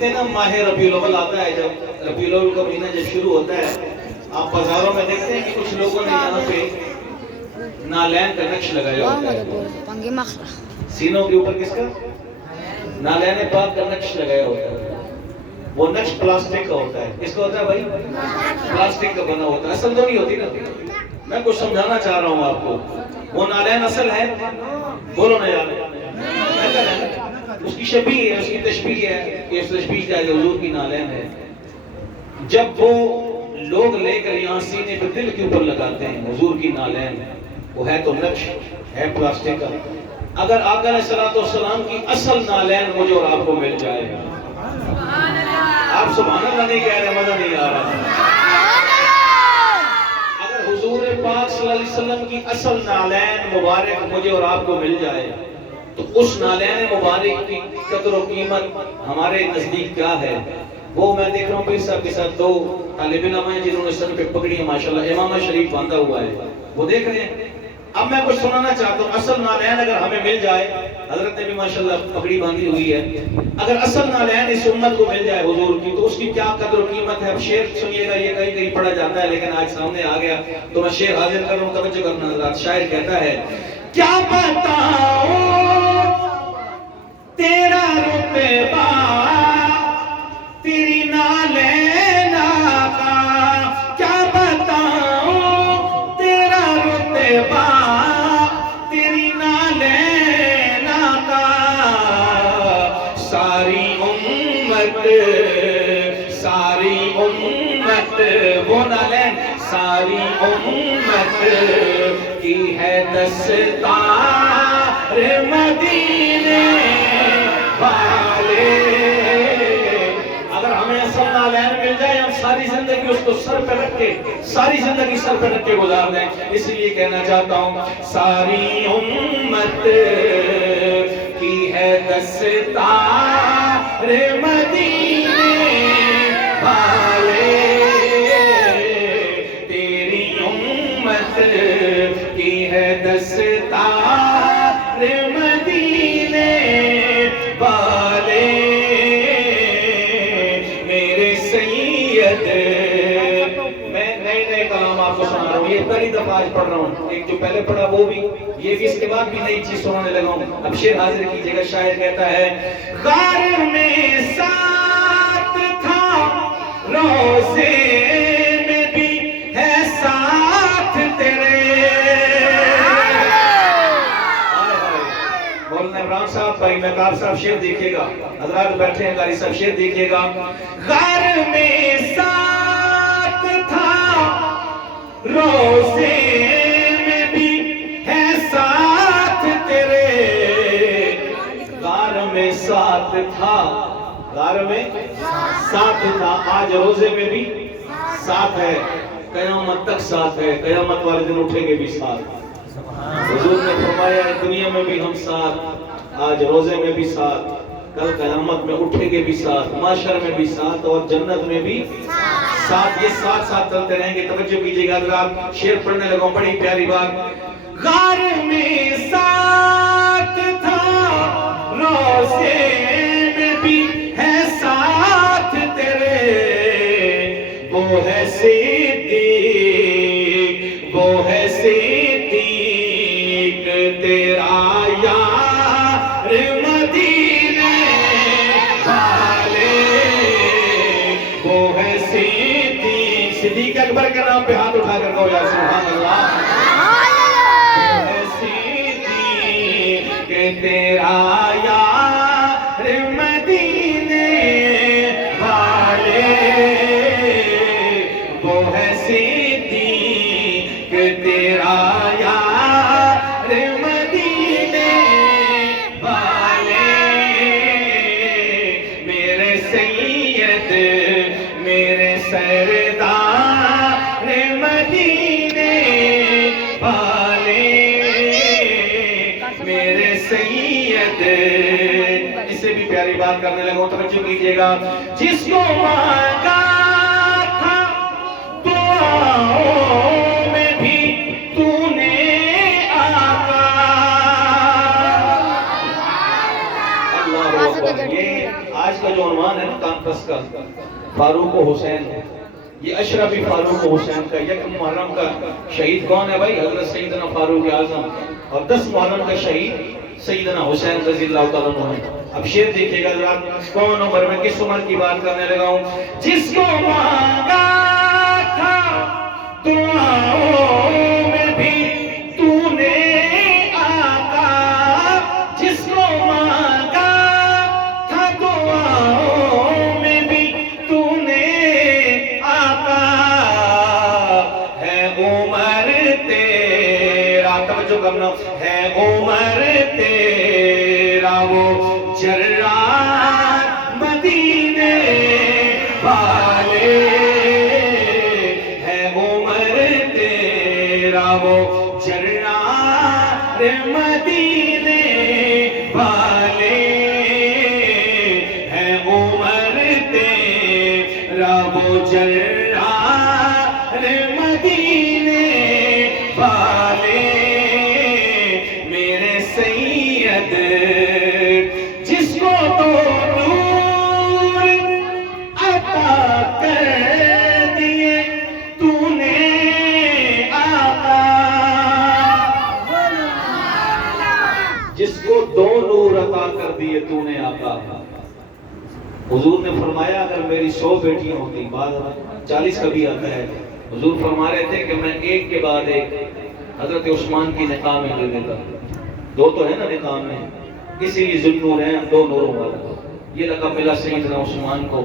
دیکھتے ہیں نا ماہ ربیع الاول آتا ہے، جب ربیع الاول کا مہینہ جب شروع ہوتا ہے، آپ بازاروں میں دیکھتے ہیں کہ کچھ لوگوں نے یہاں پہ نالین کا نقش لگایا ہوتا ہے، سینوں کے اوپر کس کا؟ نالین پاک کا نقش لگایا ہوتا ہے. وہ نقش پلاسٹک کا ہوتا ہے. کس کا ہوتا ہے بھائی؟ پلاسٹک کا بنا ہوتا ہے. اصل تو نہیں ہوتی نا. میں کچھ سمجھانا چاہ رہا ہوں آپ کو. وہ نالین اصل ہے؟ بولو نا یار. اس کی شبیہ ہے، اس کی تشبیہ ہے. یہ تشبیہ کیا ہے؟ حضور کی نالین ہے. جب وہ لوگ لے کر یہاں سینے پہ دل کے اوپر لگاتے ہیں حضور کی نالین، وہ ہے تو نقش، ہے پلاسٹک کا. اگر آقا علیہ السلام کی اصل نالین مجھے اور آپ کو مل جائے، آپ سبحان اللہ نہیں کہہ رہے، مزہ نہیں آ رہا. اگر حضور پاک صلی اللہ علیہ وسلم کی اصل نالین مبارک مجھے اور آپ کو مل جائے تو اس نالین مبارک کی قدر و قیمت ہمارے نزدیک کیا ہے؟ وہ میں دیکھ رہا ہوں پیر صاحب کے ساتھ دو طالب علم ہیں جنہوں نے سر پہ پگڑی ہے، ماشاءاللہ امامہ شریف باندھا ہوا ہے، وہ دیکھ رہے ہیں. اب میں کچھ سنانا چاہتا ہوں. اصل نالین اگر ہمیں مل جائے، حضرت نے بھی ماشاءاللہ پگڑی باندھی ہوئی ہے، اگر اصل نالین اس امت کو مل جائے حضور کی تو اس کی کیا قدر و قیمت ہے. اب شعر سنیے گا، یہ کہیں کہیں پڑھا جاتا ہے لیکن آج سامنے آ گیا تو میں شعر حاضر کر رہا ہوں، توجہ کرنا حضرات. شاعر کہتا ہے، کیا بتاؤں تیرا رتبہ تیری نالین آقا، کیا بتاؤں تیرا رتبہ تیری نالین آقا. ساری امت وہ نالین ساری امت کی ہے دستار مدینے والے. اگر ہمیں اصل نالین مل جائے ہم ساری زندگی اس کو سر پہ رکھ کے، ساری زندگی سر پہ رکھ کے گزار دیں. اس لیے کہنا چاہتا ہوں ساری امت کی ہے دستار مدینے والے. تیری امت کی ہے دستار مدینے والے. میرے سید، میں نئے نئے کلام آپ کو سنا رہا ہوں، یہ پہلی دفعہ آج پڑھ رہا ہوں. ایک جو پہلے پڑھا وہ بھی، یہ بھی اس کے بعد بھی نئی چیز سنانے لگا ہوں. اب شعر حاضر کیجئے گا. شاعر کہتا ہے، غار میں ساتھ تھا روزے میں بھی ہے ساتھ تیرے. مولانا عمران صاحب، بھائی مہتاب صاحب شعر دیکھیے گا، حضرات بیٹھے ہیں قاری صاحب شعر دیکھیے گا. غار میں ساتھ تھا روزے میں بھی ہے ساتھ تیرے. غار میں ساتھ تھا، غار میں ساتھ تھا، آج روزے میں بھی ساتھ ہے، قیامت تک ساتھ ہے. قیامت والے دن اٹھیں گے بھی ساتھ. حضور نے فرمایا ہے دنیا میں بھی ہم ساتھ، آج روزے میں بھی ساتھ، کل قیامت میں اٹھیں گے بھی ساتھ، معاشر میں بھی ساتھ اور جنت میں بھی ساتھ. یہ ساتھ ساتھ چلتے رہیں گے. توجہ کیجئے گا حضرات، شعر پڑھنے لگا ہوں، بڑی پیاری بات. غار میں ساتھ تھا روزے میں بھی ہے ساتھ تیرے. وہ ہے صدیق، وہ ہے صدیق تیرا یار مدینے والے. وہ ہے صدیق، صدیق اکبر کے نام پہ ہاتھ اٹھا کر کہو یا سبحان اللہ. وہ ہے صدیق تیرا یار مدینے والے. وہ ہے صدیق تیرا یار مدینے والے. میرے سید، میرے سردار مدینے والے. میرے سید، اس سے بھی پیاری بات کرنے لگا ہوں، توجہ کیجئے گا. جس کو مانگا تھا دعاؤں میں بھی تو نے آقا. اللہ اکبر. یہ آج کا جو جو عنوان ہے نا کانفرنس کا، فاروق و حسین، یہ اشرفی فاروق و حسین کا یکم محرم کا شہید کون ہے بھائی؟ حضرت سیدنا فاروق اعظم، اور 10 محرم کا شہید سیدنا حسین رضی اللہ تعالیٰ عنہ ہے۔ اب شعر دیکھیے گا ذرا، کون عمر میں کس عمر کی بات کرنے لگا ہوں؟ جس کو مانگا تھا دعاؤں میں بھی تو نے آقا، جس کو مانگا تھا دعاؤں میں بھی تو نے آقا، ہے عمر تیرا، توجہ کرنا، ہے عمر تیرا وہ جرار مدینے والے، ہے عمر تیرا وہ جرار مدینے والے، ہے عمر تیرا وہ جرار مدینے والے، میرے سید جس کو تو نور عطا کر دیے تو نے آقا، جس کو دو نور عطا کر دیے تو نے آقا۔ حضور نے فرمایا اگر میری 100 بیٹیاں ہوتی، بعد 40 کا بھی آتا ہے، حضور فرما رہے تھے کہ میں ایک کے بعد ایک حضرت عثمان کی نکاح میں لے لیتا، 2 تو ہے نا نکاح میں، اسی لیے ذوالنور ہیں، 2 نوروں والا، یہ لقب ملا سیدنا عثمان کو۔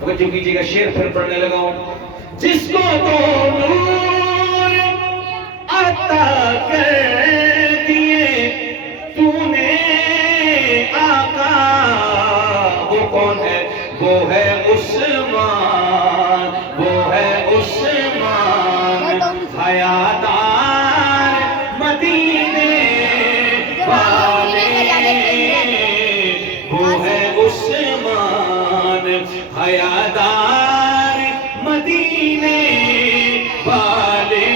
توجہ کیجیے گا، شعر پھر پڑھنے لگا ہوں۔ جس کو تو نور عطا کر دیے تو نے آقا، وہ کون ہے؟ وہ ہے عثمان، وہ ہے عثمان، حیادار مدینے والے، وہ ہے عثمان حیادار مدینے والے،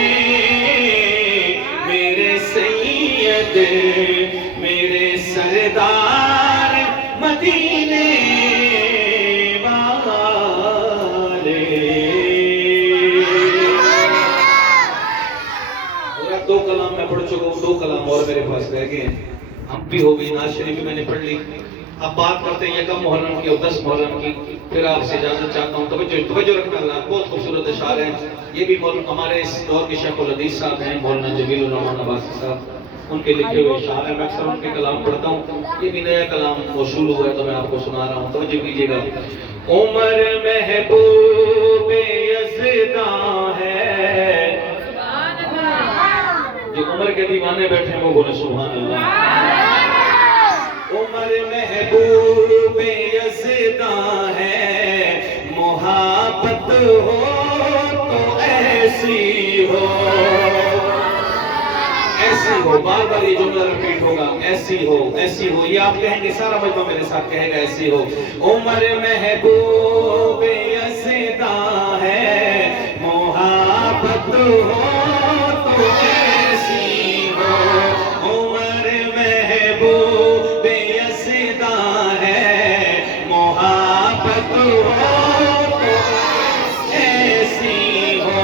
میرے سید میرے سردار مدینے والے۔ اور 2 کلام میں پڑھ چکا ہوں، 2 کلام اور میرے پاس رہ گئے ہیں، ہم بھی ہو گئی، ناز شریف بھی میں نے پڑھ لی۔ اب بات کرتے ہیں یکم محرم کی اور 10 محرم کی، پھر آپ سے اجازت چاہتا ہوں۔ توجہ رکھنا، اللہ بہت خوبصورت اشعار ہیں، یہ بھی ہمارے اس دور کے شیخ الحدیث صاحب ہیں، مولانا جمیل الرحمان عباسی صاحب، ان کے لکھے ہوئے اشعار ہیں، میں اکثر ان کے کلام پڑھتا ہوں، یہ بھی نیا کلام موصول ہوا ہے تو میں آپ کو سنا رہا ہوں، توجہ کیجیے گا۔ عمر محبوب یزداں ہے، جو عمر کے دیوانے بیٹھے ہیں وہ بولے سبحان اللہ۔ عمر محبوب یزداں ہے، محبت ہو تو ایسی ہو، ایسی ہو، بار بار یہ جملہ ریپیٹ ہوگا، ایسی ہو، ایسی ہو، یہ آپ کہیں گے، سارا مجمع میرے ساتھ کہے گا ایسی ہو۔ عمر محبوب یزداں ہے، محبت ہو تو ایسی ہو، عمر محبوب یزداں ہے، محبت ہو تو ایسی ہو،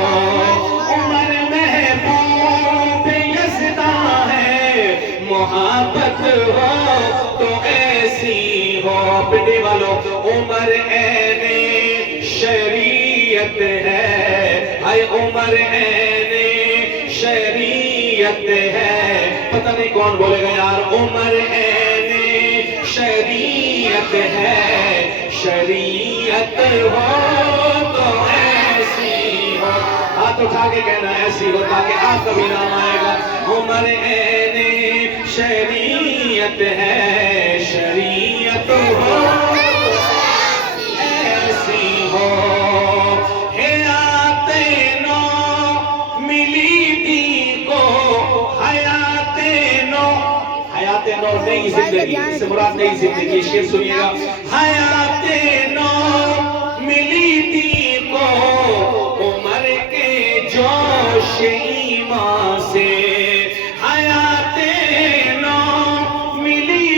عمر محبوب یزداں ہے، محبت ہو تو ایسی ہو۔ پنڈی والوں، عمر عین شریعت ہے، ہائے عمر عین شریعت ہے، پتہ نہیں کون بولے گا یار، عمر عین شریعت ہے، شریعت ہو تو ایسی ہو، ہاتھ اٹھا کے کہنا ایسی ہو تاکہ آپ کا بھی نام آئے گا۔ عمر عین شریعت ہے، شریعت ہو ایسی ہو، حیات نو ملی دی کو، حیات نو، حیات نو نئی زندگی، اس سے مراد نئی زندگی، شعر سنیے گا۔ حیات نو ملی دی کو، عمر کے جوش ایمان سے، حیات نو ملی،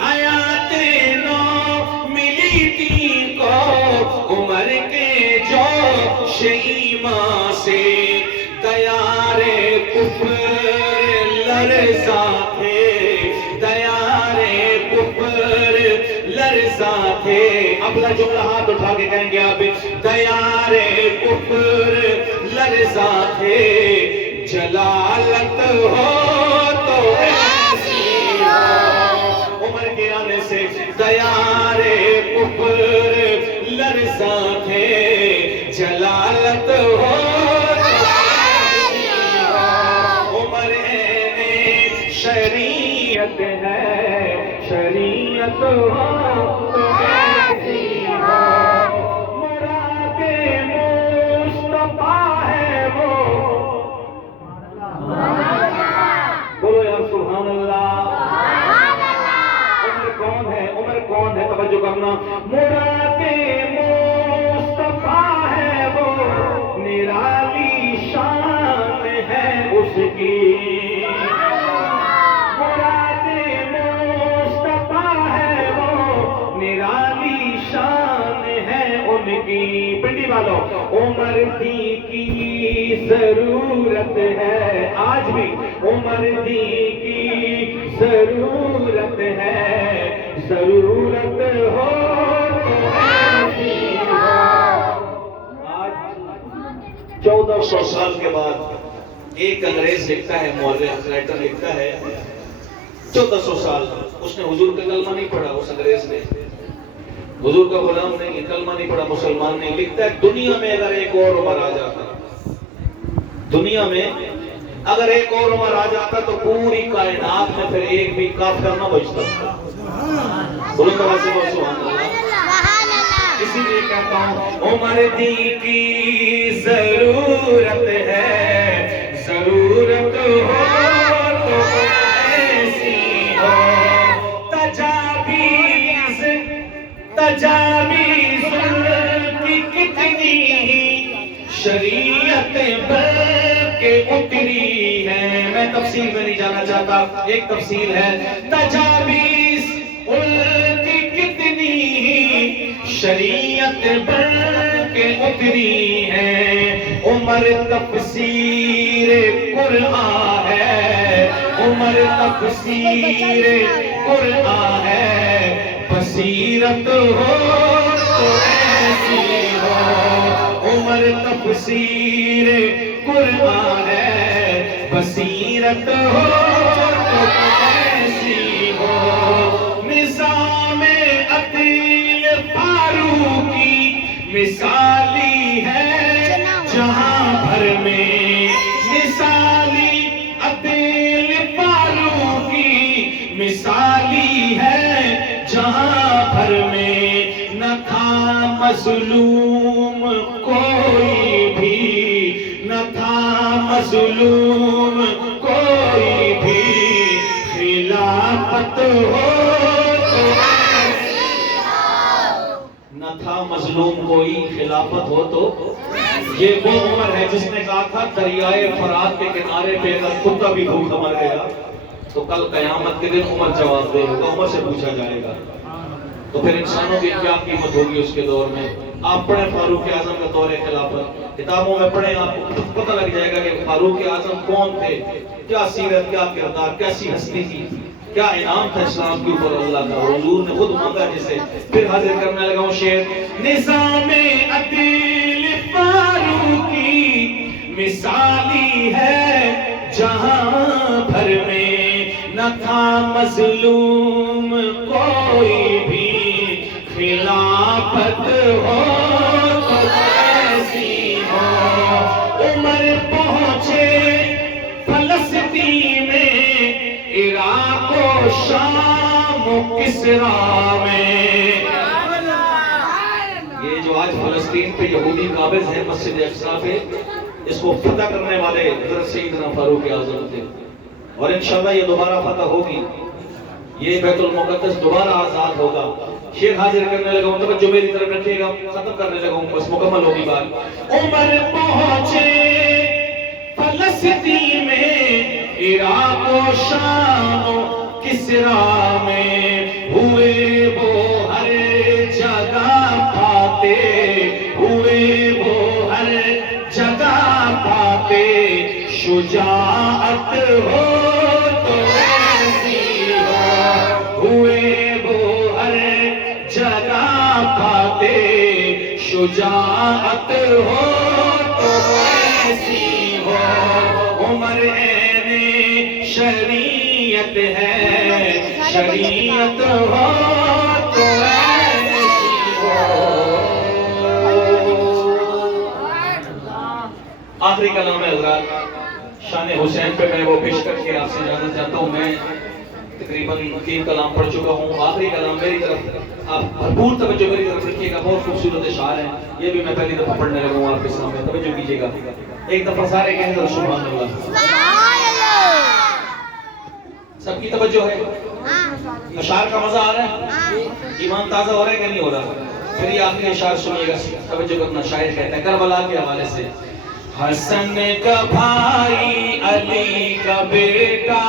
حیات نو ملی دی لرزا تھے دیارے کفر لرزا تھے. اگلا جملہ ہاتھ اٹھا کے کہیں گے آپ دیارے کفر لرزا تھے جلالت ہو تو ایسی ہو. عمر کے آنے سے دیارے کفر لرزا تھے جلالت ہو تو ایسی ہو. عمر شریعت ہے شریعت ہو تو ایسی ہو. مراد مصطفیٰ ہے وہ. بولو یا سبحان اللہ. عمر کون ہے؟ عمر کون ہے؟ توجہ کرنا. مراد مصطفیٰ ہے وہ نرالی شان ہے اس کی. مراد مصطفیٰ ہے وہ نرالی شان ہے ان کی. پنڈی والوں عمر دی کی ضرورت ہے آج بھی. عمر دی کی ضرورت ہے ضرورت ہو تو ایسی ہو. آج 1400 سال کے بعد ایک انگریز لکھتا ہے مورخ رائٹر لکھتا ہے 1400 سال اس نے حضور کا کلمہ نہیں پڑھا. اس انگریز نے حضور کا غلام نہیں کلمہ نہیں پڑھا مسلمان نہیں. لکھتا ہے دنیا میں اگر ایک اور عمر آ جاتا دنیا میں اگر ایک اور عمر آ جاتا تو پوری کائنات میں پھر ایک بھی کافر نہ بچتا. بولو تو ویسے بہت سبحان اللہ. اسی لیے کہتا ہوں عمر دی کی ضرورت ہے ضرورت ہو تو ایسی ہو. تجاویز کی کتنی شریعت بن کے اتری ہے. میں تفصیل میں نہیں جانا چاہتا. ایک تفصیل ہے تجاویز ان کی کتنی شریعت بن کے اتری ہے. عمر تفسیر قرآن ہے عمر تفسیر قرآن ہے. بصیرت ہو تو ایسی ہو. عمر تفسیر قرآن ہے بصیرت ہو تو ایسی ہو. نظام عقیل فاروقی مثالی ہے جہاں بھر میں. مثالی عقیل فاروقی مثالی ہے جہاں بھر میں. نہ تھا مظلوم کوئی بھی نہ تھا مظلوم کوئی بھی خلافت ہو تو ایسی ہو. نہ تھا مظلوم کوئی خلافت ہو تو. یہ وہ عمر ہے جس نے کہا تھا دریائے فرات کے کنارے پہ اگر کتا بھی بھوکا مر گیا تو کل قیامت کے دن عمر جواب دے گا. عمر سے پوچھا جائے گا. تو پھر انسانوں کی کیا قیمت ہوگی اس کے دور میں. آپ پڑھیں فاروق اعظم کا دور خلافت کتابوں میں پڑھیں آپ کو پتہ لگ جائے گا کہ فاروق اعظم کون تھے. کیا سیرت کیا کردار کیسی ہستی تھی کیا انعام تھا اسلام کے اوپر اللہ کا. حضور نے خود مانگا جسے. پھر حاضر کرنے لگا ہوں شعر. نظام عقیل فاروقی مثالی ہے جہاں بھر میں. نہ تھا مظلوم کوئی بھی خلافت ہو تو ایسی ہو. عمر پہنچے فلسطین میں عراق و شام و کسرا میں. یہ جو آج فلسطین پہ یہودی قابض ہیں مسجد اقصی پہ اس کو فتح کرنے والے حضرت سیدنا فاروق اعظم تھے. اور انشاءاللہ یہ دوبارہ فتح ہوگی. یہ بیت المقدس دوبارہ آزاد ہوگا. شیخ حاضر کرنے لگا ہوں توجہ میری طرف رکھیے گا. ختم کرنے لگا ہوں بس مکمل ہوگی بات. عمر پہنچے فلسطین میں عراق و شام و کسرا میں. ہوئے وہ ہر جگہ پاتے ہوئے وہ ہر جگہ پاتے. شجاعت ہو تو باتیں شجاعت ہو تو ایسی ہو عمر عین شریعت ہے شریعت ہو تو ایسی ہو آخری کلام ہے حضرات شان حسین پہ میں وہ پیش کر کے آپ سے جانا چاہتا ہوں میں تقریباً 3 کلام پڑھ چکا ہوں آخری کلام میری طرف آپ بھرپور توجہ میری طرف رکھیے گا بہت خوبصورت اشعار ہیں یہ بھی میں پہلی دفعہ پڑھنے لگا ہوں آپ کے سامنے توجہ کیجیے گا ایک دفعہ سارے کہیں گے سبحان اللہ سب کی توجہ ہے اشعار کا مزہ آ رہا ہے ایمان تازہ ہو رہا ہے کہ نہیں ہو رہا پھر یہ آخری اشعار سنیے گا توجہ کرنا شاعر کہتا ہے کربلا کے حوالے سے حسن کا بھائی علی کا بیٹا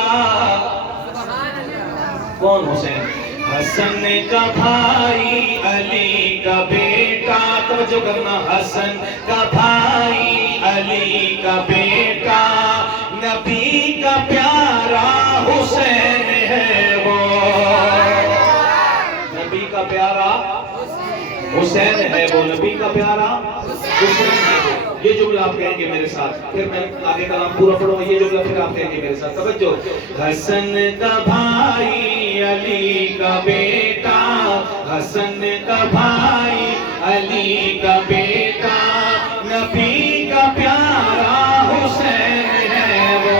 کون حسین حسن کا بھائی علی کا بیٹا توجہ کرنا حسن کا بھائی علی کا بیٹا نبی کا پیارا حسین ہے وہ نبی کا پیارا حسین ہے وہ نبی کا پیارا حسین ہے وہ یہ جملہ آپ کہیں گے میرے ساتھ پھر میں آگے کلام پورا پڑھوں یہ جملہ پھر آپ کہیں گے میرے ساتھ توجہ حسن کا بھائی علی کا بیٹا حسن کا بھائی علی کا بیٹا نبی کا پیارا حسین ہے وہ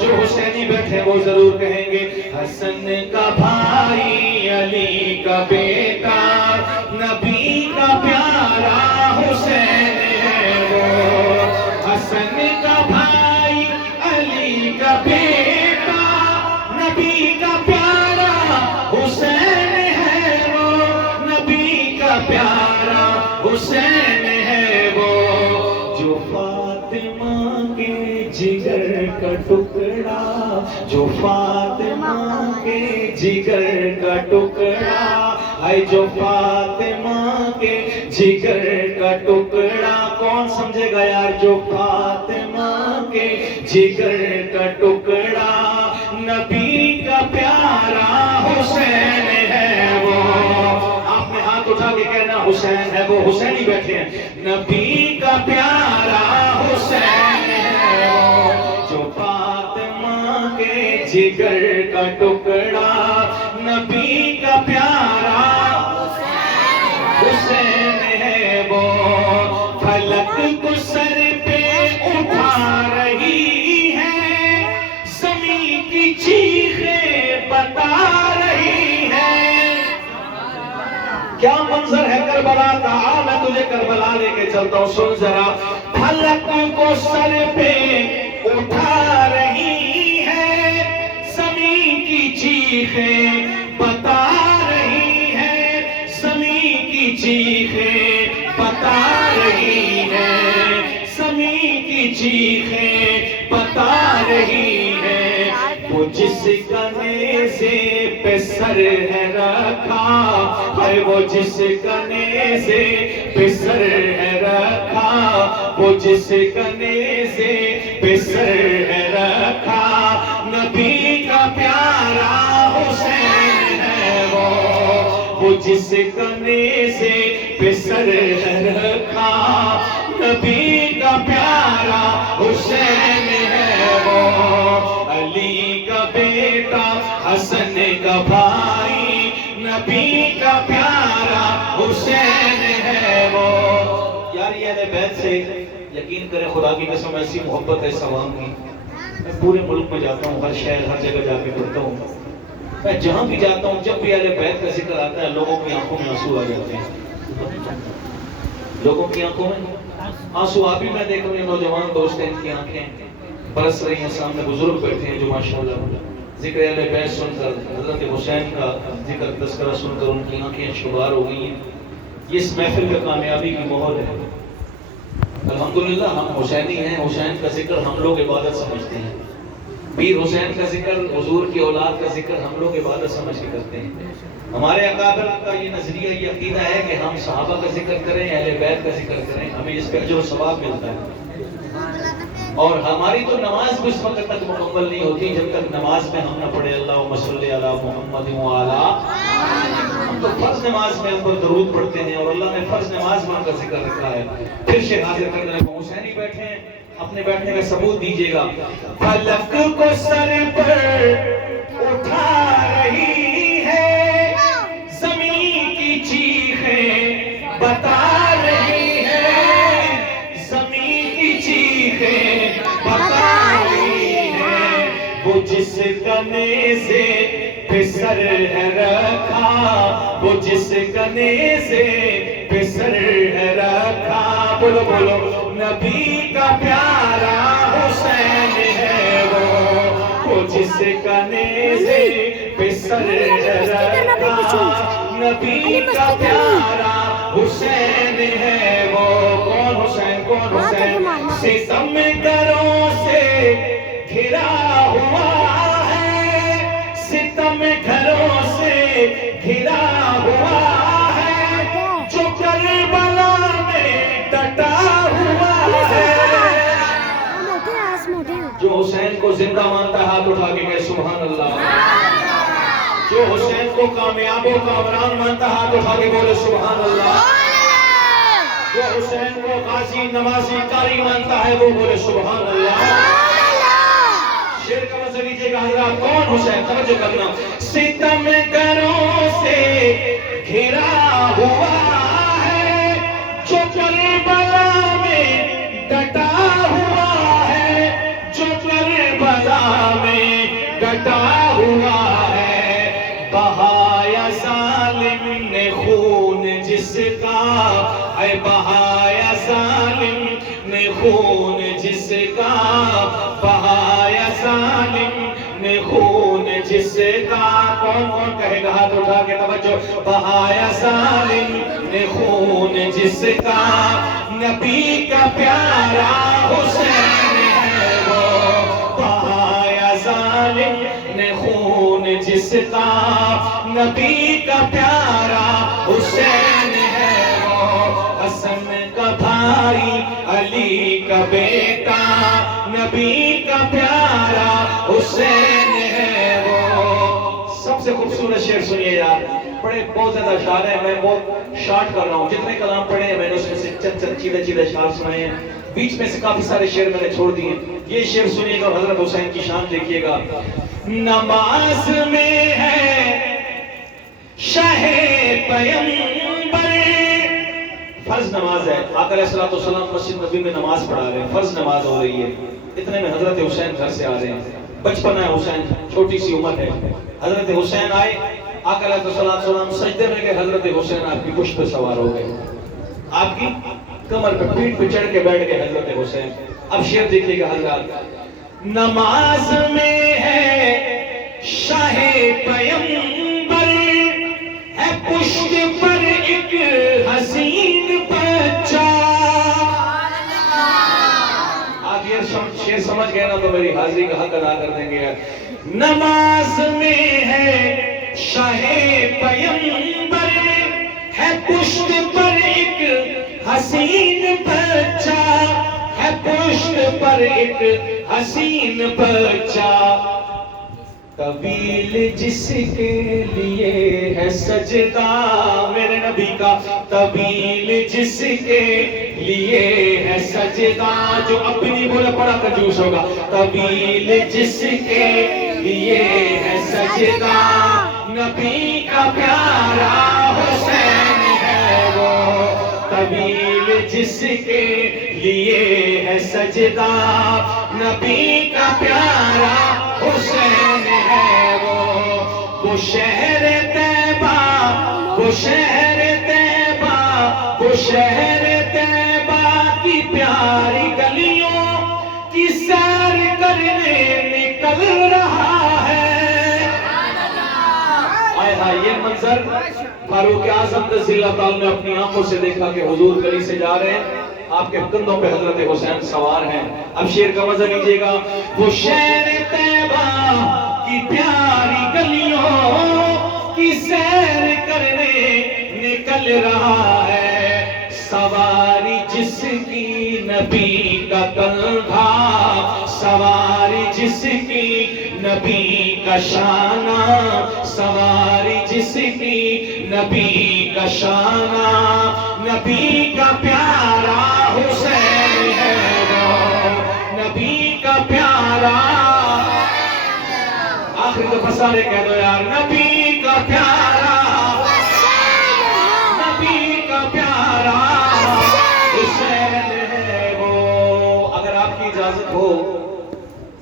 جو حسینی بیٹھے وہ ضرور کہیں گے حسن کا بھائی علی کا بیٹا نبی کا پیارا حسین حسن کا بھائی علی کا بیٹا نبی کا پیارا حسین ہے وہ نبی کا پیارا حسین ہے وہ جو فاطمہ کے جگر کا ٹکڑا جو فاطمہ کے جگر کا ٹکڑا ہے جو فاطمہ کے جگر کا ٹکڑا کون سمجھے گا یار جو فاطمہ کے جگر کا ٹکڑا نبی کا پیارا حسین ہے وہ آپ نے ہاتھ اٹھا کے کہنا حسین ہے وہ حسینی بیٹھے ہیں نبی کا پیارا حسین ہے وہ جو فاطمہ کے جگر کا ٹکڑا نبی کا پیارا حسین ہے وہ فلک کو سر پہ اٹھا رہی ہے سمی کی چیخیں بتا رہی ہے کیا منظر ہے کربلا کا میں تجھے کربلا لے کے چلتا ہوں سن ذرا فلک کو سر پہ اٹھا رہی ہے سمی کی چیخیں بتا رہی ہے سمی کی چیخیں بتا رہی ہے سمی کی چیخیں بتا رہی ہے وہ جس کا نیزے پہ سر ہے رکھا ہے وہ جس کا نیزے پہ سر ہے رکھا وہ جس کا نیزے پہ سر ہے رکھا نبی کا پیارا حسین ہے وہ جس کا نیزے پہ سر ہے رکھا نبی کا پیارا حسین ہے وہ علی کا بیٹا حسن کا بھائی نبی کا پیارا حسین ہے وہ یار یہ اہل بیت سے یقین کریں خدا کی قسم ایسی محبت ہے سوام کی میں پورے ملک میں جاتا ہوں ہر شہر ہر جگہ جا کے پڑھتا ہوں میں جہاں بھی جاتا ہوں جب بھی اہل بیت کا ذکر آتا ہے لوگوں کی آنکھوں میں آنسو آ جاتے ہیں لوگوں کی آنکھوں میں آنسو آپ ہی میں دیکھ رہے ہیں نوجوان دوست ہیں ان کی آنکھیں برس رہی ہیں سامنے بزرگ بیٹھے ہیں جو ماشاءاللہ ذکر اہل بیت سن کر حضرت حسین کا ذکر تذکرہ سن کر ان کی آنکھیں شبار ہو گئی ہیں یہ اس محفل کا کامیابی کی مہر ہے الحمدللہ ہم حسینی ہیں حسین کا ذکر ہم لوگ عبادت سمجھتے ہیں پیر حسین کا ذکر حضور کی اولاد کا ذکر ہم لوگ عبادت سمجھ کے کرتے ہیں ہمارے اکابر کا یہ نظریہ یہ عقیدہ ہے کہ ہم صحابہ کا ذکر کریں اہل بیت کا ذکر کریں ہمیں اس پہ اجر و ثواب ملتا ہے اور ہماری تو نماز بھی اس وقت تک مکمل نہیں ہوتی جب تک نماز میں ہم نہ پڑھے اللہم صلی علی محمد وعلی ہم تو فرض نماز میں ہم پر درود پڑھتے ہیں اور اللہ نے فرض نماز میں کا ذکر رکھا ہے. پھر شیخ حاضر کرنے لگا حسینی بیٹھے ہیں, اپنے بیٹھنے کا ثبوت دیجیے گا. فلک کو سر پر اٹھا رہی ہے, زمین کی چیخیں بتا رہی ہے, زمین کی چیخیں بتا رہی ہے. وہ جس کا نیزے پہ سر ہے رکھا, وہ جس کا نیزے پہ سر ہے رکھا, بولو بولو, نبی کا پیارا حسین ہے وہ جس کا نیزے پہ سر ہے رکھا, نبی کا پیارا حسین ہے وہ. کون حسین, کون حسین؟ ستم گھروں سے گھرا ہوا ہے, ستم گھروں سے گھرا ہوا ہے, جو کربلا میں ڈٹا ہوا ہے. جو حسین کو زندہ مانتا ہے ہاتھ اٹھا کے کہے سبحان اللہ. جو حسین کو کامیاب و کامران مانتا ہے ہاتھ اٹھا کے بولے سبحان اللہ. جو حسین کو غازی نمازی قاری مانتا ہے وہ بولے سبحان اللہ. شیر کا مزہ لیجیے گا حضرات. کون حسین؟ توجہ کرنا. ستم گھروں سے گھرا ہوا ہے, جو کربلا میں ڈٹا ہوا ہے, جو کربلا میں ڈٹا ہوا ہے. بہایا ظالم نے خون جس کا, اے بہایا ظالم نے خون جس کا, بہایا ظالم نے خون جس کا. کون کون کہے گا ہاتھ اٹھا کے توجہ. بہایا ظالم نے خون جس کا, نبی کا پیارا حسین ہے وہ. بہایا ظالم نے خون جس کا, نبی کا پیارا حسین ہے وہ. حسن کا بھائی علی کا بیٹا, نبی کا پیارا حسین ہے وہ. سب سے خوبصورت شعر سنیے یار. بڑے بہت زیادہ اشعار ہیں, میں بہت شارٹ کر رہا ہوں. جتنے کلام پڑھے ہیں میں نے اس میں سے چند چند چیدے چیدے اشعار سنائے ہیں. بیچ میں سے کافی سارے شعر میں نے چھوڑ دیے. یہ شعر سنیے گا اور حضرت حسین کی شان دیکھیے گا. نماز میں ہے شاہ پیمبر, فرض نماز ہے. آقا علیہ الصلوۃ والسلام مسجد نبی میں نماز پڑھا رہے ہیں, فرض نماز ہو رہی ہے. اتنے میں حضرت حسین گھر سے آ رہے ہیں. بچپن ہے حسین, چھوٹی سی عمر ہے. حضرت حسین آئے, آقا علیہ الصلوۃ والسلام سجدے میں گئے, حضرت حسین آپ کی پشت پہ سوار ہو گئے, آپ کی کمر پہ پیٹھ پہ چڑھ کے بیٹھ گئے حضرت حسین. اب شعر دیکھیے گا حضرات. نماز میں ہے شاہ پیمبر, ہے پشت پر ایک حسین بچہ. آپ یہ شعر سمجھ گئے نا تو میری حاضری کا حق ادا کر دیں گے. نماز میں ہے شاہ پیمبر, ہے پشت پر ایک حسین بچہ, ہے پشت پر ایک حسین بچہ. طویل جس کے لیے ہے سجدہ میرے نبی کا, طویل جس کے لیے ہے سجدہ. جو اپنی بولے پڑا کنجوس ہوگا. طویل جس کے لیے ہے سجدہ, نبی کا پیارا حسین ہے وہ. طویل جس کے لیے ہے سجدہ, نبی کا پیارا حسین ہے وہ. وہ شہر طیبہ, وہ شہر طیبہ, وہ شہر طیبہ کی پیاری گلیوں کی سیر کرنے نکل رہا ہے. آئے ہائے, یہ منظر فاروق اعظم رضی اللہ تعالیٰ نے اپنی آنکھوں سے دیکھا کہ حضور گلی سے جا رہے ہیں, آپ کے کندھوں پہ حضرت حسین سوار ہیں. اب شعر کا مزہ لیجیے گا. وہ شہر طیبہ کی پیاری گلیوں کی سیر کرنے نکل رہا ہے, سواری جس کی نبی کا کندھا، سواری جس کی نبی کا شانہ، سواری جس کی نبی کا شانہ، نبی کا پیارا حسین ہے وہ، نبی کا پیارا، آخری تو پسارے کہہ دو یار، نبی کا پیارا، نبی کا پیارا حسین ہے وہ۔ اگر آپ کی اجازت ہو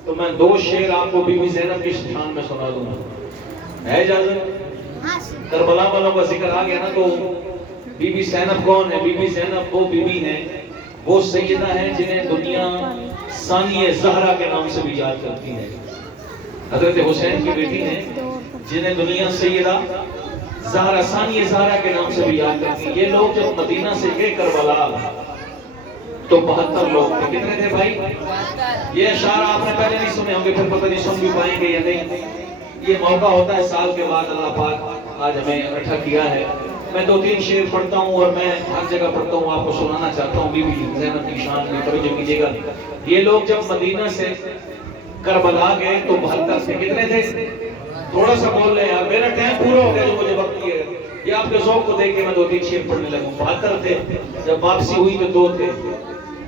تو میں 2 شعر آپ کو بی بی زینب کی شان میں سنا دوں گا، ہے اجازت؟ کربلا والوں کا ذکر آ گیا نا، تو بی بی زینب کون ہے؟ بی بی زینب وہ بی بی ہیں، وہ سیدہ ہیں جنہیں دنیا ثانیہ زہرا کے نام سے بھی یاد کرتی ہے۔ حضرت حسین کی بیٹی ہیں جنہیں دنیا سیدہ زہرا، ثانیہ زہرا کے نام سے بھی یاد کرتی ہے۔ یہ لوگ جب مدینہ سے گئے کربلا تو 72 لوگ تھے۔ کتنے تھے بھائی؟ یہ اشعار آپ نے پہلے نہیں سنے ہوں گے، پھر پتہ نہیں سن بھی پائیں گے یا نہیں۔ یہ موقع ہوتا ہے سال کے بعد اللہ پاک آج ہمیں اکٹھا کیا ہے۔ میں 2-3 شعر پڑھتا ہوں اور میں ہر جگہ پڑھتا ہوں، آپ کو سنانا چاہتا ہوں بی بی زینب کی شان میں، توجہ کیجیے گا۔ یہ لوگ جب مدینہ سے کربلا گئے تو 72 تھے۔ کتنے تھے؟ تھوڑا سا بول لیں یار، میرا ٹائم پورا ہو گیا جو مجھے وقت دیا ہے۔ یہ آپ کے ذوق کو دیکھ کے میں 2-3 شعر پڑھنے لگوں۔ 72 تھے، جب واپسی ہوئی تو 2 تھے،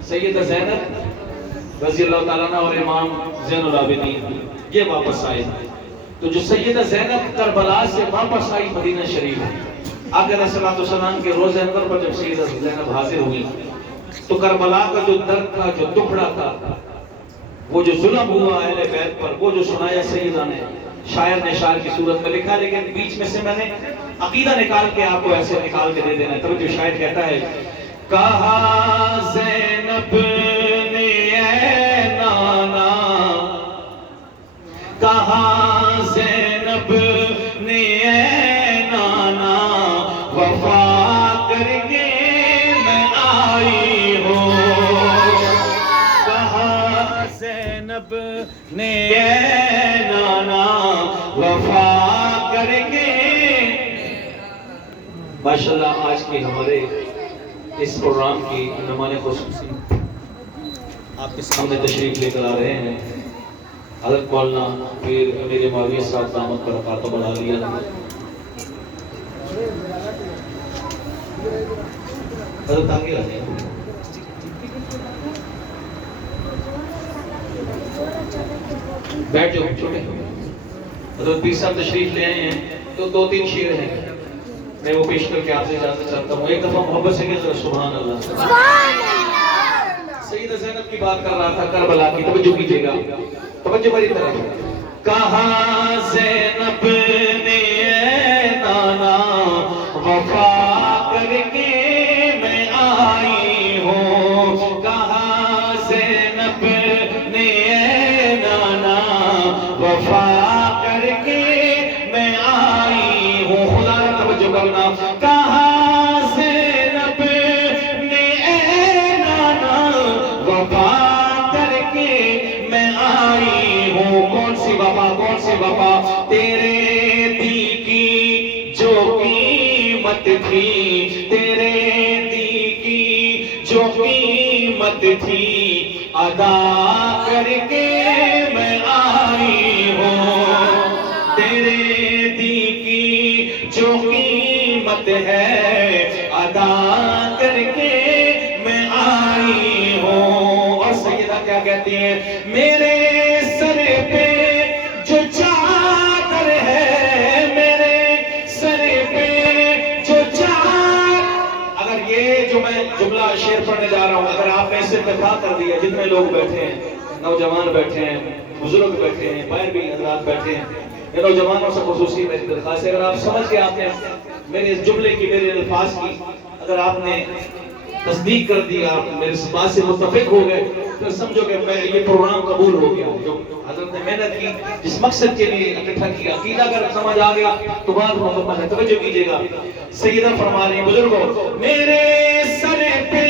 سیدہ زینب رضی اللہ تعالیٰ عنہ اور امام زین العابدین، یہ واپس آئے۔ تو جو سیدہ زینب کربلا سے واپس آئی مدینہ شریف، آقا علیہ السلام کے روزہ انور پر جب سیدہ زینب حاضر ہوئی تو کربلا کا جو درد تھا، جو دکھڑا تھا، وہ جو ظلم ہوا اہل بیت پر، وہ جو سنایا سیدہ نے، شاعر نے شاعر کی صورت میں لکھا، لیکن بیچ میں سے میں نے عقیدہ نکال کے آپ کو ایسے نکال کے دے دینا ہے۔ توجہ، شاعر کہتا ہے، کہا زینب نے اے نانا، کہا زینب نے اے نانا، وفا کر کے میں آئی ہوں، کہا زینب نے اے نانا، وفا کر کے۔ ماشاءاللہ آج کے ہمارے اس پروگرام کی مہمان خصوصی آپ کے سامنے تشریف لے کر آ رہے ہیں حضرت مولانا پیر میرے معاویہ صاحب دامت برکاتہ بڑھا لیا۔ حضرت آگے آ جائیں، بیٹھ جاؤ چھوٹے۔ حضرت پیر صاحب تشریف لے آئے ہیں تو 2-3 شعر ہیں، میں وہ پیش کر کے آپ سے اجازت چاہتا ہوں۔ ایک دفعہ محبت سے کہہ سبحان اللہ۔ سیدہ زینب کی بات کر رہا تھا کربلا کی، توجہ کیجیے گا، توجہ میری طرف۔ کہا زینب نے اے نانا، وفا کر کے میں آئی ہوں، کہا زینب نے اے نانا، وفا کر کے میں آئی ہوں۔ خدا نے توجہ کرنا، کہا زینب نے اے نانا، وفا کر کے میں آئی ہوں۔ کون سی وفا، کون سی وفا؟ تیرے دی کی جو قیمت تھی، تیرے دی کی جو قیمت تھی، ادا کر کے میں آئی ہوں، تیرے دی کی جو قیمت ہے، ادا کر کے میں آئی ہوں۔ اور سیدہ کیا کہتی ہیں؟ میرے سر پہ جو چادر ہے، میرے سر پہ جو چادر، اگر یہ جو میں جملہ شعر پڑھنے جا رہا ہوں، اگر آپ نے اس سے اتفاق کر دیا، جتنے لوگ بیٹھے ہیں، نوجوان بیٹھے ہیں، بزرگ بیٹھے ہیں، باہر بھی حضرات بیٹھے ہیں، یہ نوجوانوں سے خصوصی میری درخواست ہے، اگر آپ سمجھ کے آپ نے میرے اس جملے کی، میرے الفاظ کی اگر آپ نے تصدیق کر دی، آپ میرے اس بات سے متفق ہو گئے، تو سمجھو کہ میں یہ پروگرام قبول ہو گیا۔ جو حضرت نے محنت کی، جس مقصد کے لیے اکٹھا کیا، عقیدہ اگر سمجھ آ گیا تو بات مکمل ہے۔ توجہ کیجیے گا، سیدہ فرما رہی ہیں، بزرگوں، میرے سر پہ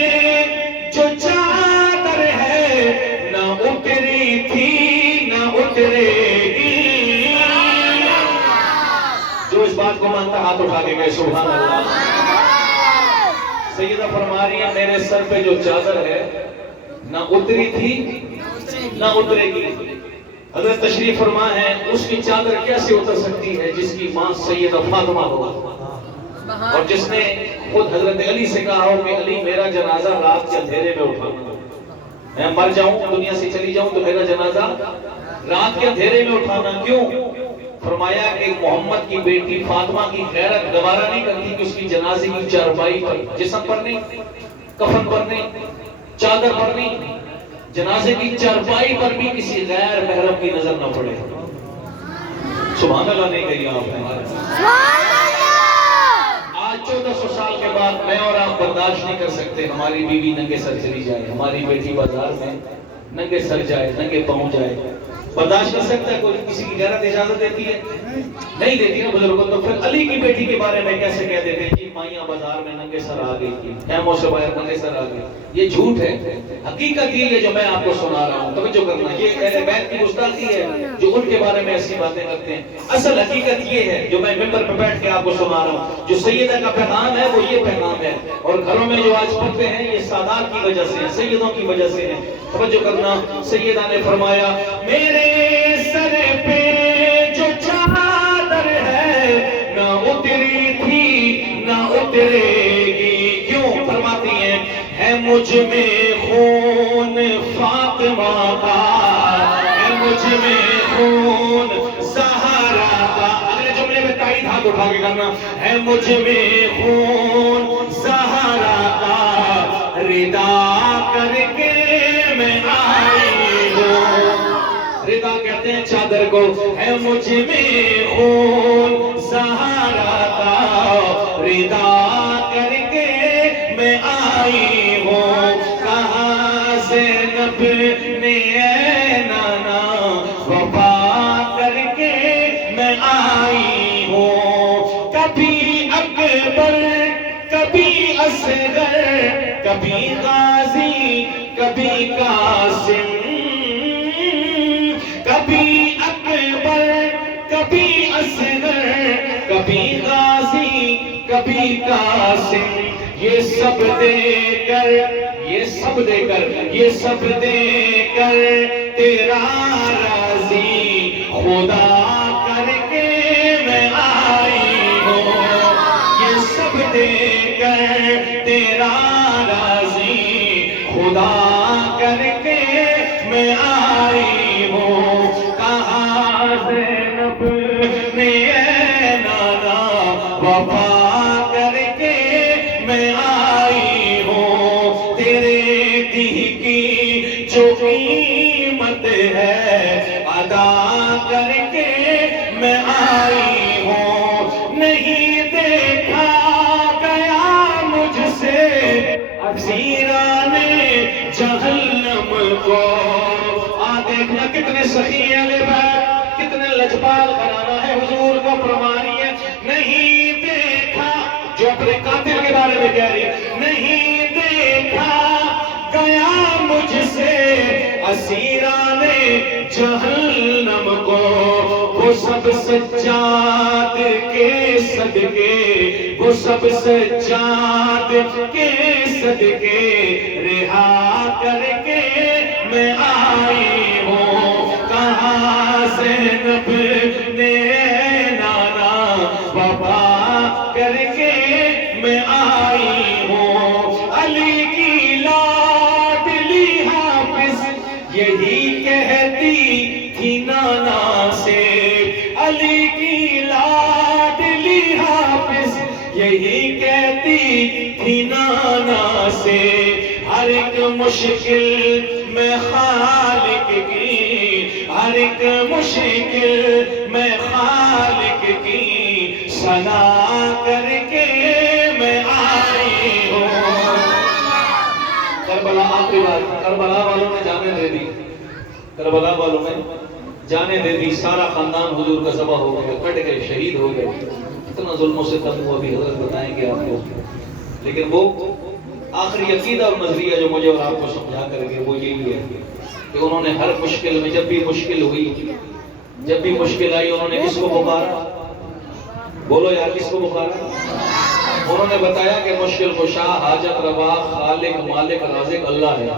جو چادر ہے، نہ اتری تھی نہ اترے گی، جو اس بات کو مانتا ہاتھ اٹھا کے گئے سبحان اللہ۔ سیدہ فرما رہی ہے میرے سر پہ جو چادر ہے نہ اتری تھی نہ اترے گی. حضرت تشریف فرما ہے اس کی چادر کیسے اتر سکتی ہے جس کی ماں سیدہ فاطمہ ہو، اور جس نے خود حضرت علی سے کہا ہو کہ علی میرا جنازہ رات کے اندھیرے میں اٹھانا، میں مر جاؤں دنیا سے چلی جاؤں تو میرا جنازہ رات کے اندھیرے میں اٹھانا. کیوں؟ فرمایا کہ محمد کی بیٹی فاطمہ کی غیرت گوارا نہیں کرتی کہ اس کی جنازے کی چارپائی پر، جسم پر نہیں، کفن پر نہیں، چادر پر نہیں، جنازے کی چارپائی پر بھی کسی غیر محرم کی نظر نہ پڑے. سبحان اللہ نہیں کہی آپ نے. آج 1400 سال کے بعد میں اور آپ برداشت نہیں کر سکتے ہماری بیوی ننگے سر چلی جائے، ہماری بیٹی بازار میں ننگے سر جائے، ننگے پاؤں جائے. برداشت کر سکتا ہے کوئی؟ کسی کی غیرت اجازت دیتی ہے؟ نہیں دیتی نا بزرگوں. تو پھر علی کی بیٹی کے بارے میں کیسے کہہ دیتے ہیں جی مائیاں بازار میں ننگے سر آ گئی تھی، خیموں سے باہر ننگے سر آ گئی؟ یہ جھوٹ ہے. حقیقت یہ ہے جو میں آپ کو سنا رہا ہوں، توجہ کرنا. یہ اہل بیت کی گستاخی ہے جو ان کے بارے میں ایسی باتیں کرتے ہیں. اصل حقیقت یہ ہے جو میں ممبر پہ بیٹھ کے آپ کو سنا رہا ہوں. جو سیدہ کا پیغام ہے وہ یہ پیغام ہے، اور گھروں میں جو آج پڑھتے ہیں یہ سادات کی وجہ سے، سیدوں کی وجہ سے ہے. توجہ کرنا. سیدہ نے فرمایا میرے سر پہ جو چادر ہے نہ اتری تھی نہ اترے گی. کیوں؟ فرماتی ہیں ہے مجھ میں خون فاطمہ کا، ہے مجھ میں خون زہرا کا. اگلے جملے میں تائید ہاتھ اٹھا کے کرنا. ہے مجھ میں خون زہرا کا، ردا کر کے میں آئی ہوں. ردا کہتے ہیں چادر کو. ہے مجھ میں خون زہرا کا، ردا کر کے میں آئی ہوں. کہاں زینب نے اے نانا وفا کر کے میں آئی ہوں. کبھی اکبر کبھی اصغر، کبھی غازی کبھی قاسم، کبھی اکبر کبھی اصغر کبھی غازی کبھی قاسم. یہ سب دے کر، یہ سب دے کر، یہ سب دے کر تیرا راضی خدا کر کے میں آئی ہوں. یہ سب دے کر تیرا راضی خدا کر کے میں آئی ہوں. کہاں زینب نے اے نانا وفا کر کے میں آئی ہوں. تیرے دل کی جو قیمت ہے ادا کر کے میں آئی ہوں. نہیں دیکھا گیا مجھ سے اسیران جہنم کو. دیکھنا کتنے سخی اہل بیت، کتنے لجپال گھرانہ ہے. حضور کو فرمانی ہے نہیں دیکھا، جو اپنے قاتل کے بارے میں کہہ رہی ہے، نہیں دیکھا گیا مجھ سے اسیران جہنم کو. وہ سب سجاد کے صدقے، وہ سب سجاد کے صدقے رہا کر کے میں آئی ہوں. کہاں زینب نے نانا وفا کر کے میں آئی ہوں. علی کی لاڈلی حافظ یہی کہتی تھی نانا سے، علی کی لاڈلی حافظ یہی کہتی تھی نانا سے. ہر ایک مشکل میں خالق کی، ہر ایک مشکل میں خالق کی ثنا کر کے میں آئی ہوں. کربلا آخری بات، کربلا والوں نے جانے دے دی، کربلا والوں نے جانے دے دی. سارا خاندان حضور کا ذبح ہو گیا، کٹ گئے، شہید ہو گئے. اتنا ظلموں سے تنگ ہوا بھی حضرت بتائیں گے آپ کو. لیکن وہ آخری عقیدہ اور نظریہ جو مجھے اور آپ کو سمجھا کر گئے وہ یہی ہے کہ انہوں نے ہر مشکل میں، جب بھی مشکل ہوئی، جب بھی مشکل آئی، انہوں نے کس کو پکارا؟ بولو یار، کس کو پکارا؟ انہوں نے بتایا کہ مشکل کشا، حاجت روا، خالق مالک رازق اللہ ہے،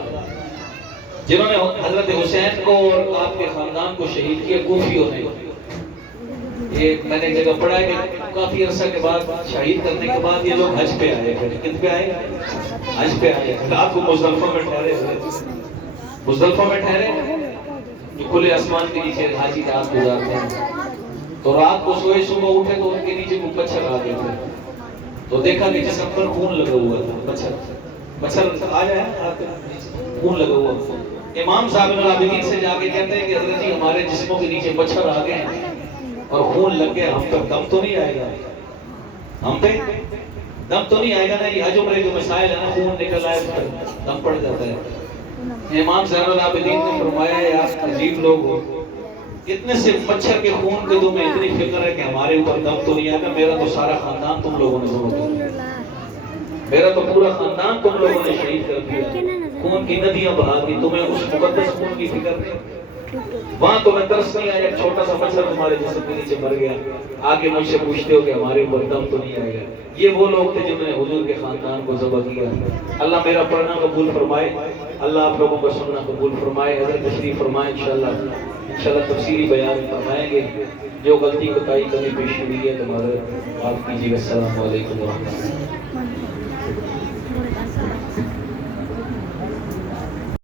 جنہوں نے حضرت حسین کو اور آپ کے خاندان کو شہید کیا کوفیوں نے۔ یہ میں نے جگہ پڑھا ہے کہ کافی عرصہ کے بعد شہید کرنے کے بعد یہ لوگ حج پہ آئے تھے۔ کن پہ آئے؟ حج پہ آئے۔ رات کو مزدلفہ میں ٹھہرے ہوئے، مزدلفہ میں ٹھہرے، جو کھلے آسمان کے نیچے حاجی رات گزارتے ہیں، تو رات کو سوئے، صبح اٹھے تو ان کے نیچے وہ مچھر آ گئے تھے، تو دیکھا کہ جسم پر خون لگا ہوا تھا، مچھر آ جائے خون لگا ہوا۔ امام صاحب العابدین سے جا کے کہتے ہیں کہ حضرت جی ہمارے جسموں کے نیچے مچھر آ گئے ہیں اور خون لگ گیا، ہم پر دم تو نہیں آئے گا؟ ہم پہ دم تو نہیں آئے گا نا؟ یہ حج عمرے جو مسائل ہے نا، خون نکل آئے تو دم پڑ جاتا ہے۔ امام صاحب العابدین نے فرمایا یار عجیب لوگ ہو، اتنے سے مچھر کے خون کے تمہیں اتنی فکر ہے کہ ہمارے اوپر دم تو نہیں آئے گا؟ میرا تو سارا خاندان تم لوگوں نے ضرور دیا، میرا تو پورا خاندان تم لوگوں نے شہید کر دیا، خون کی ندیاں بہا دی، تمہیں اس مقدس خون کی فکر نہیں؟ وہاں تمہیں ترس نہیں آیا؟ چھوٹا سا مچھر تمہارے جسم کے نیچے مر گیا، آگے مجھ سے پوچھتے ہو کہ ہمارے اوپر دم تو نہیں آئے گا؟ یہ وہ لوگ تھے جنہوں نے حضور کے خاندان کو ذبح کیا۔ اللہ میرا پڑھنا قبول فرمائے، اللہ آپ لوگوں کو سننا قبول فرمائے۔ حضرت تشریف فرمائے، انشاءاللہ تفصیلی بیان فرمائیں گے۔ جو غلطی کوتاہی کمی پیش ہوئی ہے تو معذرت معاف کیجیے۔ السلام علیکم ورحمۃ اللہ۔